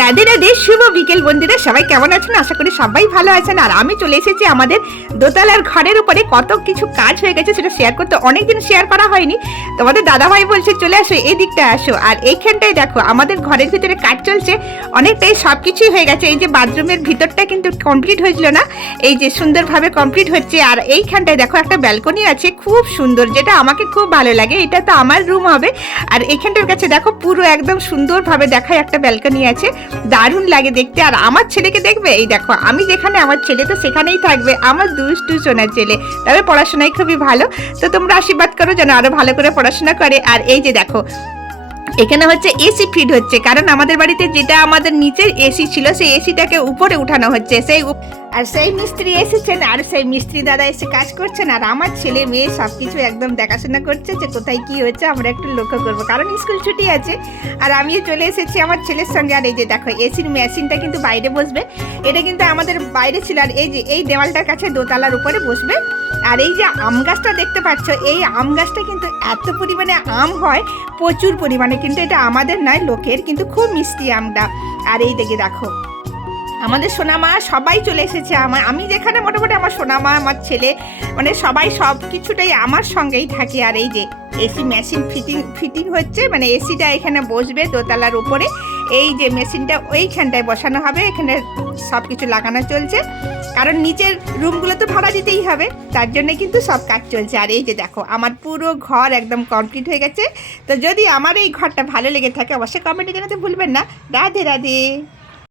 রাধে রাধে, শুভ বিকেল বন্ধুরা। সবাই কেমন আছেন? আশা করি সবাই ভালো আছেন। আর আমি চলে এসেছি আমাদের দোতলার ঘরের উপরে। কত কিছু কাজ হয়ে গেছে সেটা শেয়ার করতে অনেকদিন শেয়ার করা হয়নি। তোমাদের দাদাভাই বলছে চলে আসো, এই দিকটা আসো। আর এইখানটায় দেখো আমাদের ঘরের ভিতরে কাজ চলছে, অনেকটাই সব কিছুই হয়ে গেছে। এই যে বাথরুমের ভিতরটা কিন্তু কমপ্লিট হয়েছিল না, এই যে সুন্দরভাবে কমপ্লিট হচ্ছে। আর এইখানটায় দেখো একটা ব্যালকনি আছে, খুব সুন্দর, যেটা আমাকে খুব ভালো লাগে। এটা তো আমার রুম হবে। আর এখানটার কাছে দেখো পুরো একদম সুন্দরভাবে দেখায় একটা ব্যালকনি আছে, দারুণ লাগে দেখতে। আর আমার ছেলেকে দেখবে, এই দেখো আমি যেখানে, আমার ছেলে তো সেখানেই থাকবে। আমার দুষ্টু সোনার ছেলে, তবে পড়াশোনায় খুবই ভালো। তো তোমরা আশীর্বাদ করো যেন আরো ভালো করে পড়াশোনা করে। আর এই যে দেখো এখানে হচ্ছে এসি ফিট হচ্ছে, কারণ আমাদের বাড়িতে যেটা আমাদের নিচের এসি ছিল সেই এসিটাকে উপরে উঠানো হচ্ছে। আর সেই মিস্ত্রি এসেছেন, আর সেই মিস্ত্রি দাদা এসে কাজ করছেন। আর আমার ছেলে মেয়ে সব কিছু একদম দেখাশোনা করছে যে কোথায় কি হচ্ছে আমরা একটু লক্ষ্য করবো, কারণ স্কুল ছুটি আছে। আর আমিও চলে এসেছি আমার ছেলের সঙ্গে। আর এই যে দেখো এসির মেশিনটা কিন্তু বাইরে বসবে, এটা কিন্তু আমাদের বাইরে ছিল। আর এই যে এই দেওয়ালটার কাছে দোতলার উপরে বসবে। আর এই যে আম গাছটা দেখতে পাচ্ছ, এই আম গাছটা কিন্তু এত পরিমাণে আম হয়, প্রচুর পরিমাণে। কিন্তু এটা আমাদের নয়, লোকের, কিন্তু খুব মিষ্টি আমটা। আর এই দিকে দেখো আমাদের সোনামা সবাই চলে এসেছে। আমি যেখানে মোটামুটি আমার সোনামা, আমার ছেলে, মানে সবাই সব কিছুটাই আমার সঙ্গেই থাকে। আর এই যে এসি মেশিন ফিটিং হচ্ছে, মানে এসিটা এখানে বসবে দোতলার উপরে। এই যে মেশিনটা ওইখানটায় বসানো হবে, এখানে সব কিছু লাগানো চলছে, কারণ নিচের রুমগুলো তো ভাড়া দিতেই হবে, তার জন্য কিন্তু সব কাজ চলছে। আর এই যে দেখো আমার পুরো ঘর একদম কমপ্লিট হয়ে গেছে। তো যদি আমার এই ঘরটা ভালো লেগে থাকে অবশ্যই কমেন্টে জানাতে ভুলবেন না। রাধে রাধে।